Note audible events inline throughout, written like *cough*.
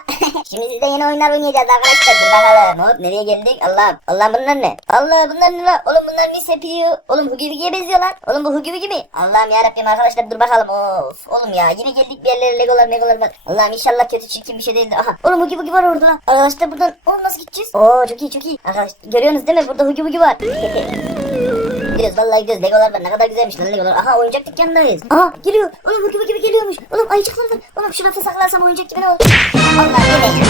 *laughs* Şimdi sizde yeni oyunlar oynayacağız arkadaşlar. Dur bakalım. Hop nereye geldik? Allah. Allah bunlar ne? Allah bunlar ne lan? Oğlum bunlar mis yapıyor. Oğlum Hugi Bugi'ye benziyor lan. Oğlum bu Hugi Bugi mi? Allah'ım yarabbim arkadaşlar dur bakalım. Of. Oğlum ya yine geldik bir yerlere legolar megolar var. Allah'ım inşallah kötü çirkin bir şey değildir. Aha. Oğlum Hugi Bugi var orada. Arkadaşlar buradan. Oğlum nasıl gideceğiz? Oo çok iyi çok iyi. Arkadaşlar görüyorsunuz değil mi? Burada Hugi Bugi var. *laughs* Gidiyoruz vallahi gidiyoruz. Legolar var ne kadar güzelmiş lan Legolar. Aha oyuncak dükkanındayız. Aha geliyor. Oğlum Hugi Bugi geliyormuş. Oğlum ayıcıklar var. Oğlum şu rafı saklarsam oyuncak gibi ne olur? Allah yine.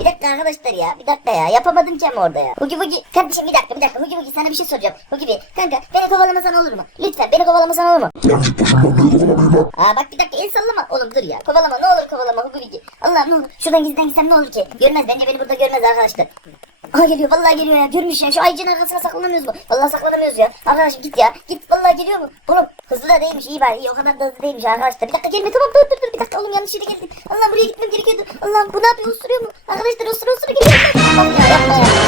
Bir dakika arkadaşlar ya. Bir dakika ya. Yapamadım ki ama orada ya. Hugi Bugi. Kardeşim bir dakika bir dakika. Hugi Bugi sana bir şey soracağım. Hugi Bugi. Kanka beni kovalamasan olur mu? Lütfen beni kovalamasan olur mu? Git başımdan beni kovalamayın lan. Aa bak bir dakika el sallama. Oğlum dur ya. Kovalama ne olur kovalama Hugi Bugi. Allah ne olur. Şuradan gizden gitsem ne olur ki? Görmez bence beni burada görmez arkadaşlar. Aha geliyor vallahi geliyor ya görmüş ya şu ayıcının arkasına saklanamıyoruz mu? Vallahi saklanamıyoruz ya. Arkadaşım git ya git vallahi geliyor mu? Oğlum hızlı da değilmiş iyi bari iyi o kadar da hızlı değilmiş arkadaşlar. Bir dakika gelme tamam dur dur dur bir dakika oğlum yanlış yere geldim. Allah buraya gitmem gerekiyordu. Allah bu ne yapıyor osuruyor mu? Arkadaşlar osura osura geliyor. Allah'ım ya yapma ya.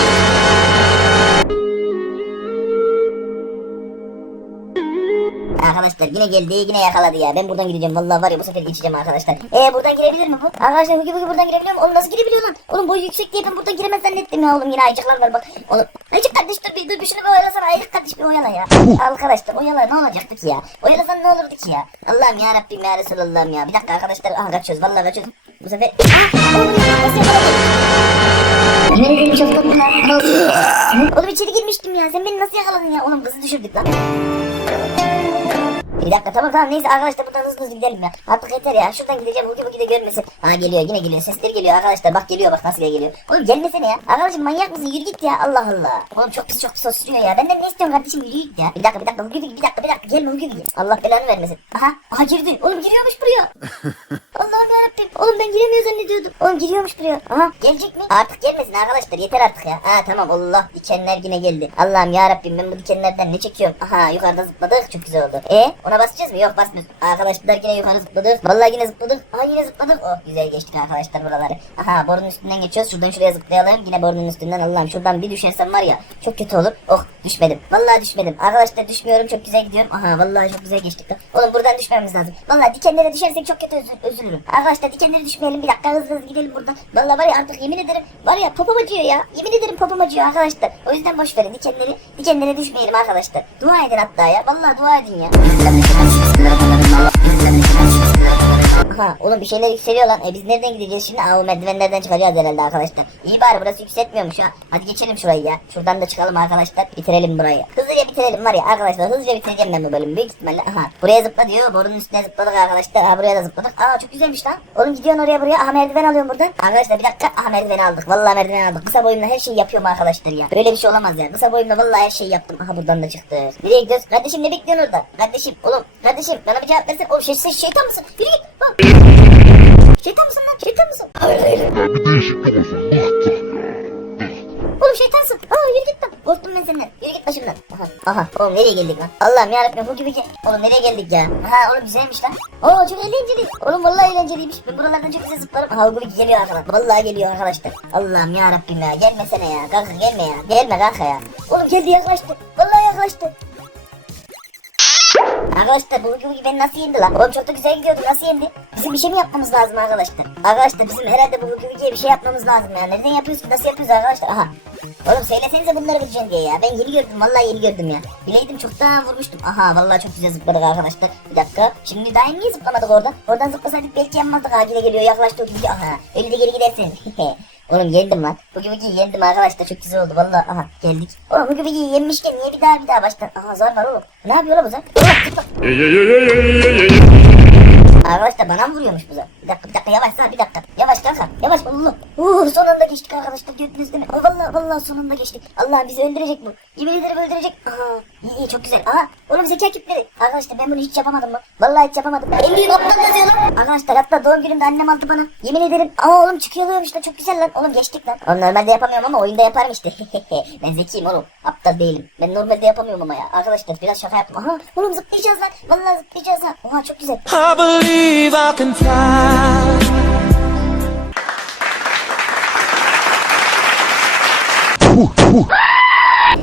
Arkadaşlar yine geldi yine yakaladı ya. Ben buradan gideceğim vallahi var ya bu sefer geçeceğim arkadaşlar. Ee buradan girebilir mi bu? Arkadaşlar Hugi Bugi buradan girebiliyor mu? Oğlum nasıl girebiliyor lan? Oğlum boyu yüksek diye ben buradan giremez zannettim ya oğlum yine ayıcıklar var bak. Oğlum ayıcık kardeş dur bir dur bir şunu bir oyalasana ayıcık kardeş bir oyala ya. Arkadaşlar oyala ne olacaktı ki ya? Oyalasan ne olurdu ki ya? Allah'ım ya Rabbim ya Resulallah'ım ya. Bir dakika arkadaşlar aha kaçıyoruz vallahi kaçıyoruz. Bu sefer... Ah! Oğlum tatlılar. Oğlum içeri girmiştim ya. Sen beni nasıl yakaladın ya? Oğlum kızı düşürdük lan. Bir dakika tamam tamam neyse arkadaşlar buradan hızlı hızlı gidelim ya. Artık yeter ya. Şuradan gideceğim Hugi Bugi de görmesin. Ha geliyor yine geliyor. Sesler geliyor arkadaşlar. Bak geliyor bak nasıl geliyor. Oğlum gelmesene ya. Arkadaşım manyak mısın? Yürü git ya. Allah Allah. Oğlum çok pis çok pis osuruyor ya. Benden ne istiyorsun kardeşim? Yürü git ya. Bir dakika bir dakika Hugi Bugi bir dakika bir dakika. Gelme Hugi Bugi. Allah belanı vermesin. Aha. Aha girdi. Oğlum giriyormuş buraya. *laughs* Allah'ım yarabbim. Oğlum ben giremiyor zannediyordum. Oğlum giriyormuş buraya. Aha gelecek mi? Artık gelmesin arkadaşlar. Yeter artık ya. Ha tamam Allah. Dikenler yine geldi. Allah'ım yarabbim ben bu dikenlerden ne çekiyorum? Aha yukarıda zıpladık. Çok güzel oldu. E ona basacağız mı? Yok basmıyoruz. Arkadaşlar yine yukarı zıpladık. Vallahi yine zıpladık. Aha yine zıpladık. Oh güzel geçtik arkadaşlar buraları. Aha borunun üstünden geçiyoruz. Şuradan şuraya zıplayalım. Yine borunun üstünden Allah'ım şuradan bir düşersem var ya. Çok kötü olur. Oh düşmedim. Vallahi düşmedim. Arkadaşlar düşmüyorum. Çok güzel gidiyorum. Aha vallahi çok güzel geçtik. Oğlum buradan düşmemiz lazım. Vallahi dikenlere düşersek çok kötü üzül- üzülürüm. Arkadaşlar dikenlere düşmeyelim. Bir dakika hızlı hızlı gidelim buradan. Vallahi var ya artık yemin ederim. Var ya popom acıyor ya. Yemin ederim popom acıyor arkadaşlar. O yüzden boş verin dikenleri. Dikenlere düşmeyelim arkadaşlar. Dua edin hatta ya. Vallahi dua edin ya. Aha oğlum bir şeyler yükseliyor lan. E biz nereden gideceğiz şimdi? Aa o merdivenlerden çıkacağız herhalde arkadaşlar. İyi bari burası yükseltmiyormuş ha. Hadi geçelim şurayı ya. Şuradan da çıkalım arkadaşlar. Bitirelim burayı. Hızlıca bitirelim var ya arkadaşlar. Hızlıca bitireceğim ben bu bölümü. Büyük ihtimalle. Aha buraya zıpla diyor. Borunun üstüne zıpladık arkadaşlar. Aha buraya da zıpladık. Aa çok güzelmiş lan. Oğlum gidiyorsun oraya buraya. Aha merdiven alıyorum buradan. Arkadaşlar bir dakika. Aha merdiveni aldık. Vallahi merdiven aldık. Kısa boyumla her şeyi yapıyorum arkadaşlar ya. Böyle bir şey olamaz ya. Kısa boyumla vallahi her şeyi yaptım. Aha buradan da çıktık. Nereye gidiyoruz? Kardeşim ne bekliyorsun orada? Kardeşim oğlum. Kardeşim bana bir cevap versene. Oğlum şey, sen şeytan mısın? Yürü git. Şeytan mısın lan? Şeytan mısın? Hayır hayır. Ya bir değişiklik olsun. Bıktım ya. Oğlum şeytansın. Aa yürü git. Korktum ben senden. Yürü git başımdan. Aha. Aha. Oğlum nereye geldik lan? Allah'ım yarabbim bu gibi ki. Oğlum nereye geldik ya? Aha oğlum güzelmiş lan. Oo çok eğlenceli. Oğlum vallahi eğlenceliymiş. Ben buralardan çok güzel zıplarım. Aha bu geliyor arkadan. Vallahi geliyor arkadaşlar. Allah'ım yarabbim ya. Gelmesene ya. Kanka gelme ya. Gelme kanka ya. Oğlum geldi yaklaştı. Vallahi yaklaştı. Arkadaşlar bu gibi beni nasıl yendi lan? Oğlum çok da güzel gidiyordu nasıl yendi? Bizim bir şey mi yapmamız lazım arkadaşlar? Arkadaşlar bizim herhalde bu gibi bir şey yapmamız lazım ya. Nereden yapıyoruz ki? Nasıl yapıyoruz arkadaşlar? Aha. Oğlum söylesenize bunları bileceğim diye ya. Ben yeni gördüm vallahi yeni gördüm ya. Bileydim çoktan vurmuştum. Aha vallahi çok güzel zıpladık arkadaşlar. Bir dakika. Şimdi daha niye zıplamadık oradan? Oradan zıplasaydık belki yanmazdık. Ha yine geliyor yaklaştı o gibi. Aha. Öyle de geri gidersin. *laughs* Oğlum yendim lan. Bu gibi yendim arkadaşlar çok güzel oldu vallahi. Aha geldik. Oğlum bu gibi yenmişken niye bir daha bir daha baştan? Aha zar var oğlum. Ne yapıyor lan bu zar? Oğlum, zıpla. Arkadaşlar bana mı vuruyormuş bu zar? Bir dakika bir dakika yavaş sağ bir dakika. Yavaş kanka yavaş Allah. Uh, son anda geçtik arkadaşlar gördünüz değil mi? Aa, vallahi vallahi son anda geçtik. Allah bizi öldürecek bu. Yemin ederim öldürecek. Aha iyi iyi çok güzel. Aha oğlum zeka küpleri. Arkadaşlar ben bunu hiç yapamadım mı? Vallahi hiç yapamadım. En büyük optan yazıyor lan. Arkadaşlar hatta doğum günümde annem aldı bana. Yemin ederim. Aa oğlum çıkıyormuş da çok güzel lan. Oğlum geçtik lan. Oğlum normalde yapamıyorum ama oyunda yaparım işte. *laughs* ben zekiyim oğlum. Aptal değilim. Ben normalde yapamıyorum ama ya. Arkadaşlar biraz şaka yaptım. Aha oğlum zıplayacağız lan. Vallahi zıplayacağız lan. Oha çok güzel. Believe I can fly.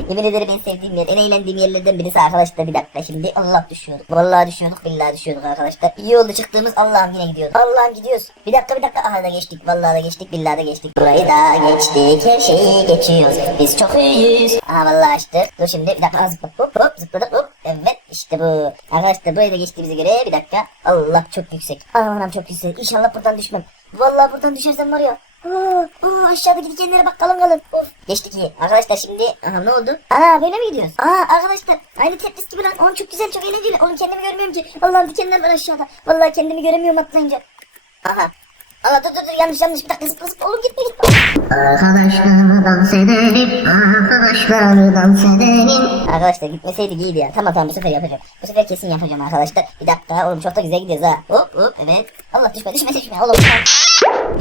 Yemin ederim en sevdiğim yer, en eğlendiğim yerlerden birisi arkadaşlar. Bir dakika şimdi Allah düşüyorduk. Vallahi düşüyorduk, billahi düşüyorduk arkadaşlar. İyi oldu çıktığımız Allah'ım yine gidiyoruz. Allah'ım gidiyoruz. Bir dakika bir dakika. Aha da geçtik. Vallahi da geçtik, billahi da geçtik. Burayı da geçtik. Her şeyi geçiyoruz. Biz çok iyiyiz. Aha vallahi açtık. Dur şimdi bir dakika. Aha. Hop hop zıpladık hop. Evet işte bu. Arkadaşlar da geçtiğimize göre bir dakika. Allah çok yüksek. Anam çok yüksek. İnşallah buradan düşmem. Vallahi buradan düşersem var ya. Aa, aa, aşağıdaki dikenlere bak kalın kalın. Of. Geçtik iyi. Arkadaşlar şimdi aha ne oldu? Aa böyle mi gidiyoruz? Aa arkadaşlar aynı Tetris gibi lan. Oğlum çok güzel çok eğlenceli. Oğlum kendimi görmüyorum ki. Allah'ım dikenler var aşağıda. Vallahi kendimi göremiyorum atlayınca. Aha. Aa dur dur dur yanlış yanlış bir dakika zıpla zıpla oğlum gitme gitme. Arkadaşlarla dans edelim, arkadaşlarla dans edelim. Arkadaşlar gitmeseydik iyiydi ya. Tamam tamam bu sefer yapacağım. Bu sefer kesin yapacağım arkadaşlar. Bir dakika oğlum çok da güzel gidiyoruz ha. Hop hop evet. Allah düşme düşme düşme oğlum.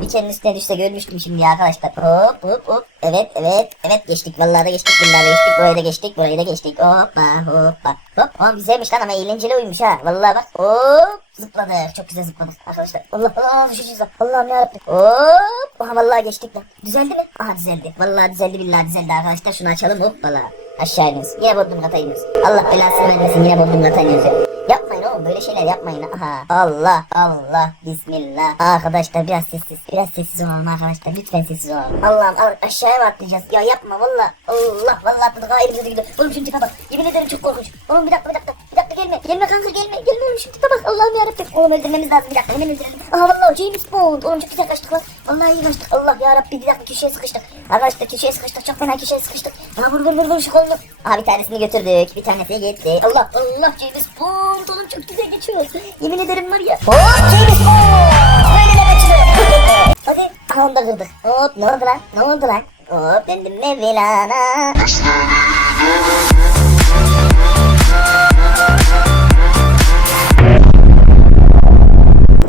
Bir kendin üstüne düşse görmüştüm şimdi ya arkadaşlar. Hop hop hop. Evet evet evet geçtik. Vallahi da geçtik. Billahi da geçtik. Burayı da geçtik. Burayı da geçtik. Hoppa hoppa. Hop. Oğlum güzelmiş lan ama eğlenceli oyunmuş ha. Vallahi bak. Hop. Zıpladık. Çok güzel zıpladık. Arkadaşlar. Allah Allah düşeceğiz. Allah'ım yarabbim. Hop. Aha vallahi geçtik lan. Düzeldi mi? Aha düzeldi. Vallahi düzeldi billahi düzeldi arkadaşlar. Şunu açalım hoppala. Aşağı iniyoruz. Yine bodrum kata iniyoruz. Allah belasını vermesin yine bodrum kata iniyoruz. ya. Yapmayın oğlum böyle şeyler yapmayın. Aha. Allah Allah. Bismillah. Arkadaşlar biraz sessiz. Biraz sessiz olalım arkadaşlar. Lütfen sessiz olalım. Allah'ım al- aşağıya mı atlayacağız? Ya yapma valla. Allah valla atladık. Hayır bize gidiyor. Oğlum şimdi tipe bak. Yemin ederim çok korkunç. Oğlum bir dakika bir dakika. Gelme. Gelme kanka gelme. Gelme şimdi tipe bak. Allah'ım yarabbim. Oğlum öldürmemiz lazım. Bir dakika hemen öldürelim. Aha valla James Bond. Oğlum çok güzel kaçtık lan. Vallahi iyi kaçtık. Allah yarabbim bir dakika köşeye sıkıştık. Arkadaşlar köşeye sıkıştık. Çok fena köşeye sıkıştık. Ha vur vur vur vur şu kolunu. Aha bir tanesini götürdük. Bir tanesi gitti. Allah Allah James Bond. Oğlum çok güzel geçiyoruz. Yemin ederim var ya. Hop James Bond. Böyle kaçırıyor. *laughs* Hadi. Aha onu da kırdık. Hop ne oldu lan? Ne oldu lan? Hop döndüm Mevlana.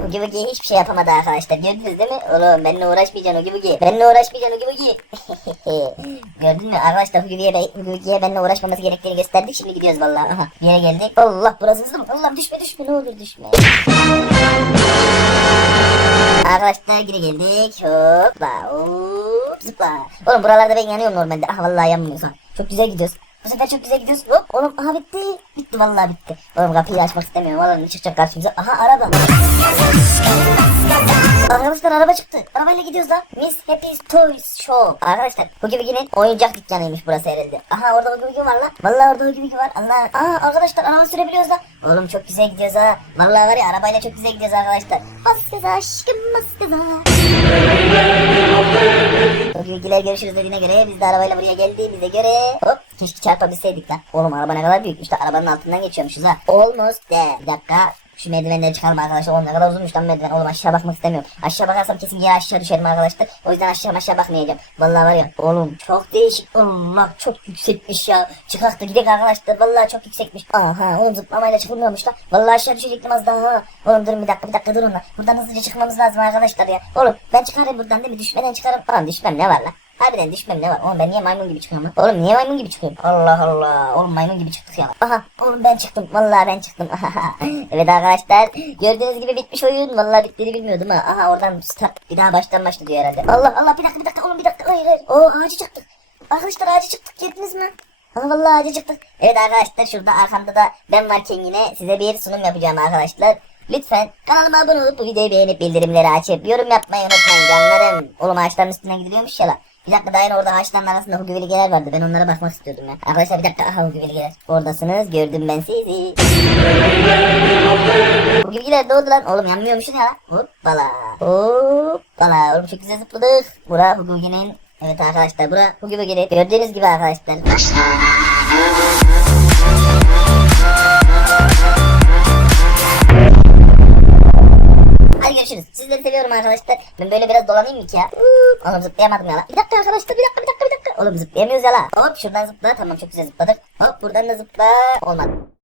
Ugi Bugi hiçbir şey yapamadı arkadaşlar. Gördünüz değil mi? Oğlum benimle uğraşmayacaksın Ugi Bugi. Benimle uğraşmayacaksın Ugi *laughs* Bugi. Gördün mü? Arkadaşlar Ugi Bugi'ye ben- Ugi Bugi'ye benimle uğraşmaması gerektiğini gösterdik. Şimdi gidiyoruz vallahi. Aha. Bir yere geldik. Allah burası hızlı mı? Allah düşme düşme ne olur düşme. Arkadaşlar geri geldik. Hoppa. Hop. Zıpla. Oğlum buralarda ben yanıyorum normalde. Ah vallahi yanmıyoruz ha. Çok güzel gidiyoruz. Bu sefer çok güzel gidiyoruz. Hop. Oğlum aha bitti. Bitti vallahi bitti. Oğlum kapıyı açmak istemiyorum. Ne çıkacak karşımıza? Aha araba. Arkadaşlar araba çıktı. Arabayla gidiyoruz lan. Miss Happy's Toys Show. Arkadaşlar Hugi Bugi'nin oyuncak dükkanıymış burası herhalde. Aha orada Hugi Bugi var lan. Vallahi orada Hugi Bugi var. Allah. Aa arkadaşlar araba sürebiliyoruz lan. Oğlum çok güzel gidiyoruz ha. Vallahi var ya arabayla çok güzel gidiyoruz arkadaşlar. Bas aşkım bas gaza. Bugi'ler görüşürüz dediğine göre biz de arabayla buraya geldiğimize göre hop keşke çarpabilseydik lan. Oğlum araba ne kadar büyükmüş de arabanın altından geçiyormuşuz ha. Almost there. Bir dakika. Şu merdivenleri çıkalım arkadaşlar. Oğlum ne kadar uzunmuş lan merdiven. Oğlum aşağı bakmak istemiyorum. Aşağı bakarsam kesin yere aşağı düşerim arkadaşlar. O yüzden aşağı aşağı bakmayacağım. Vallahi var ya. Oğlum çok değişik. Allah çok yüksekmiş ya. Çıkak da gidelim arkadaşlar. Vallahi çok yüksekmiş. Aha oğlum zıplamayla çıkılmıyormuş lan. Vallahi aşağı düşecektim az daha. ha. Oğlum durun bir dakika bir dakika durun lan. Buradan hızlıca çıkmamız lazım arkadaşlar ya. Oğlum ben çıkarım buradan değil mi? Düşmeden çıkarım. Falan düşmem ne var lan? Harbiden düşmem ne var? Oğlum ben niye maymun gibi çıkıyorum? Oğlum niye maymun gibi çıkıyorum? Allah Allah. Oğlum maymun gibi çıktık ya. Aha oğlum ben çıktım. Vallahi ben çıktım. *laughs* evet arkadaşlar. Gördüğünüz gibi bitmiş oyun. Vallahi bittiğini bilmiyordum ha. Aha oradan start. Bir daha baştan başla diyor herhalde. Allah Allah bir dakika bir dakika oğlum bir dakika. Hayır hayır. Oo ağacı çıktık. Arkadaşlar ağacı çıktık. Gördünüz mü? Aha vallahi ağacı çıktık. Evet arkadaşlar şurada arkamda da ben varken yine size bir sunum yapacağım arkadaşlar. Lütfen kanalıma abone olup bu videoyu beğenip bildirimleri açıp yorum yapmayı unutmayın canlarım. Oğlum ağaçların üstünden gidiliyormuş ya lan. Bir dakika daha orada ağaçların arasında hugi bilgiler vardı. Ben onlara bakmak istiyordum ya. Arkadaşlar bir dakika aha hugi bilgiler. Oradasınız gördüm ben sizi. hugi bilgiler ne oldu lan? Oğlum yanmıyormuşsun ya lan. Hoppala. Hoppala. Oğlum çok güzel zıpladık. Bura hugi bilginin. Evet arkadaşlar bura hugi bilginin. Gördüğünüz gibi arkadaşlar. Görüşürüz. Sizleri seviyorum arkadaşlar. Ben böyle biraz dolanayım mı ki ya? Oğlum zıplayamadım ya lan. Bir dakika arkadaşlar bir dakika bir dakika bir dakika. Oğlum zıplayamıyoruz ya lan. Hop şuradan zıpla. Tamam çok güzel zıpladık. Hop buradan da zıpla. Olmadı.